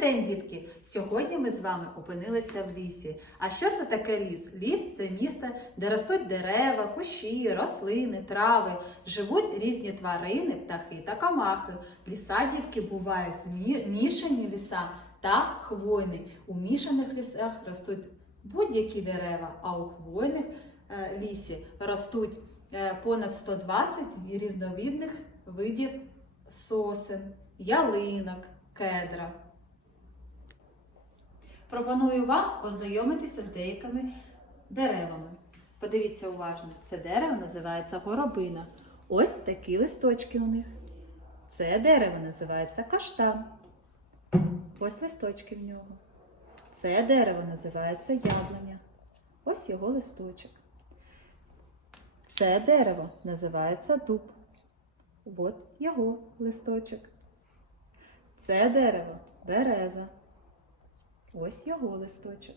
день, дітки! Сьогодні ми з вами опинилися в лісі. А що це таке ліс? Ліс це місце, де ростуть дерева, кущі, рослини, трави, живуть різні тварини, птахи та камахи. Ліса, дітки, бувають мішані ліса та хвойні. У мішаних лісах ростуть будь-які дерева, а у хвойних е, лісі ростуть е, понад 120 різновидних видів сосен, ялинок, кедра. Пропоную вам ознайомитися з деякими деревами. Подивіться уважно, це дерево називається горобина. Ось такі листочки у них. Це дерево називається каштан. Ось листочки в нього. Це дерево називається яблуня. Ось його листочок. Це дерево називається дуб. От його листочок. Це дерево береза. Ось його листочок.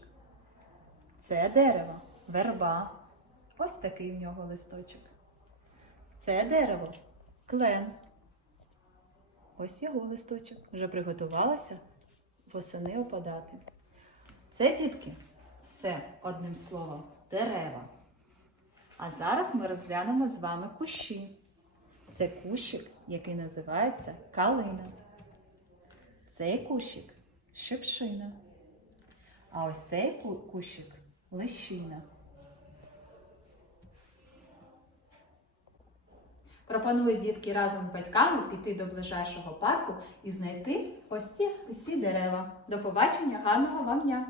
Це дерево верба. Ось такий в нього листочок. Це дерево клен. Ось його листочок. Вже приготувалася восени опадати. Це, дітки, все одним словом дерева. А зараз ми розглянемо з вами кущі. Це кущик, який називається калина. Цей кущик шипшина. А ось цей кущик лищина. Пропоную дітки разом з батьками піти до ближайшого парку і знайти ось ці усі дерева. До побачення, гарного вам дня!